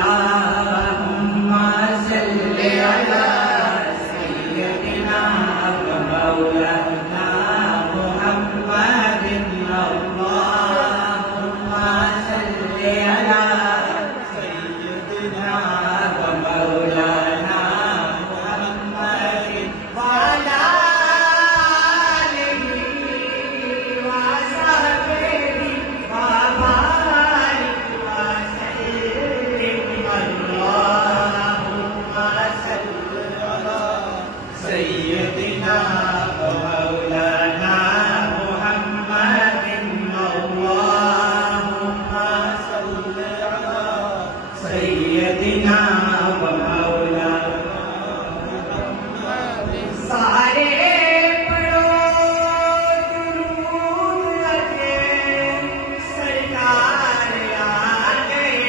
اللهم صل على سيدنا ومولانا محمد اللهم صل على سيدنا ومولانا محمد وعلى آله وصحبه وبارك وسلم اللهم صل على سيدنا ومولانا محمد اللهم صل على سيدنا ومولانا सारे पढ़ो दुरूद अजे सरकार आ गए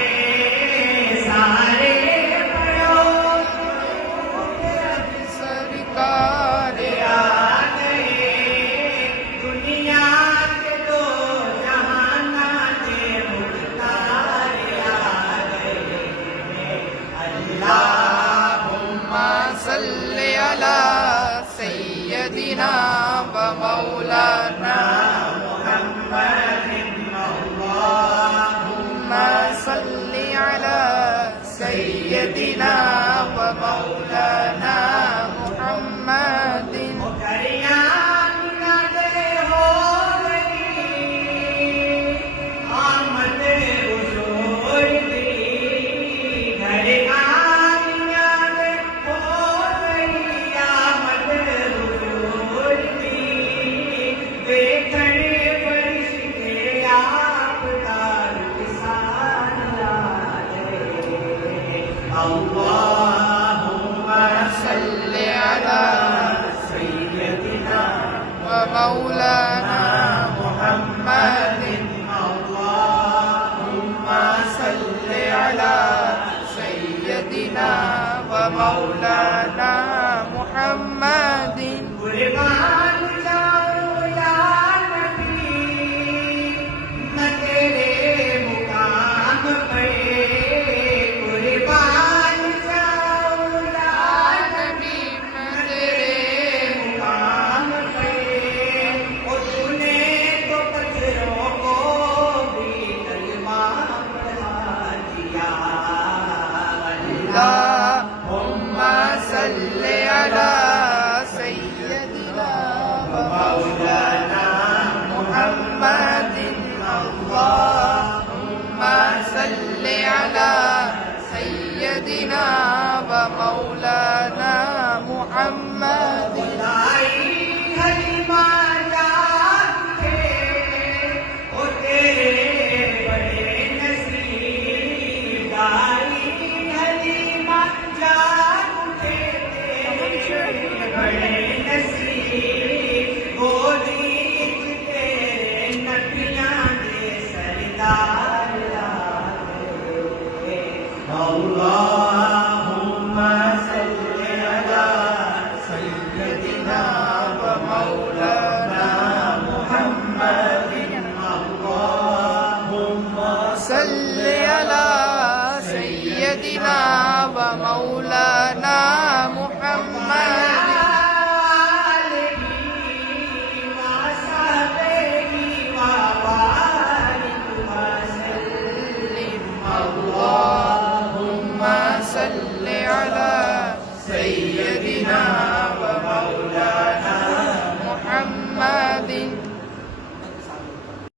सारे पढ़ो सरकार आ गए दुनिया के दो जहाना के मुख्तार आ गए अल्लाहुम्मा सल्लि अला सय्यदिना व मौलाना अल्लाहुम्मा सल्लि अला सय्यदिना व मौलाना मुहम्मदिन Allahumma सल्लि अला sayyidina व मौलाना मुहम्मदिन Allahumma सल्लि अला सय्यदिना व मौलाना मुहम्मदिन कुर्बान जाऊं या नबी मैं तेरे मुकाम पे कुर्बान जाऊं या नबी मैं तेरे मुकाम पे ओ तूने तो पत्थरों को भी कलमा पढ़ा दिया अल्लाहुम्मा सल्लि अला सय्यदिना व मौलाना मुहम्मदिन अल्लाहुम्मा सल्लि अला सय्यदिना व मौलाना मुहम्मदिन दाई हलीमा जाग थे ओ तेरे बड़े नसीब दाई हलीमा जाग थे तेरे बड़े नसीब गोदी तेरे नबियां दे सरदार अल्लाहुम्मा सल्लि अला सय्यदिना व मौलाना मुहम्मदिन अल्लाहुम्मा सल्लि अला सय्यदिना व मौलाना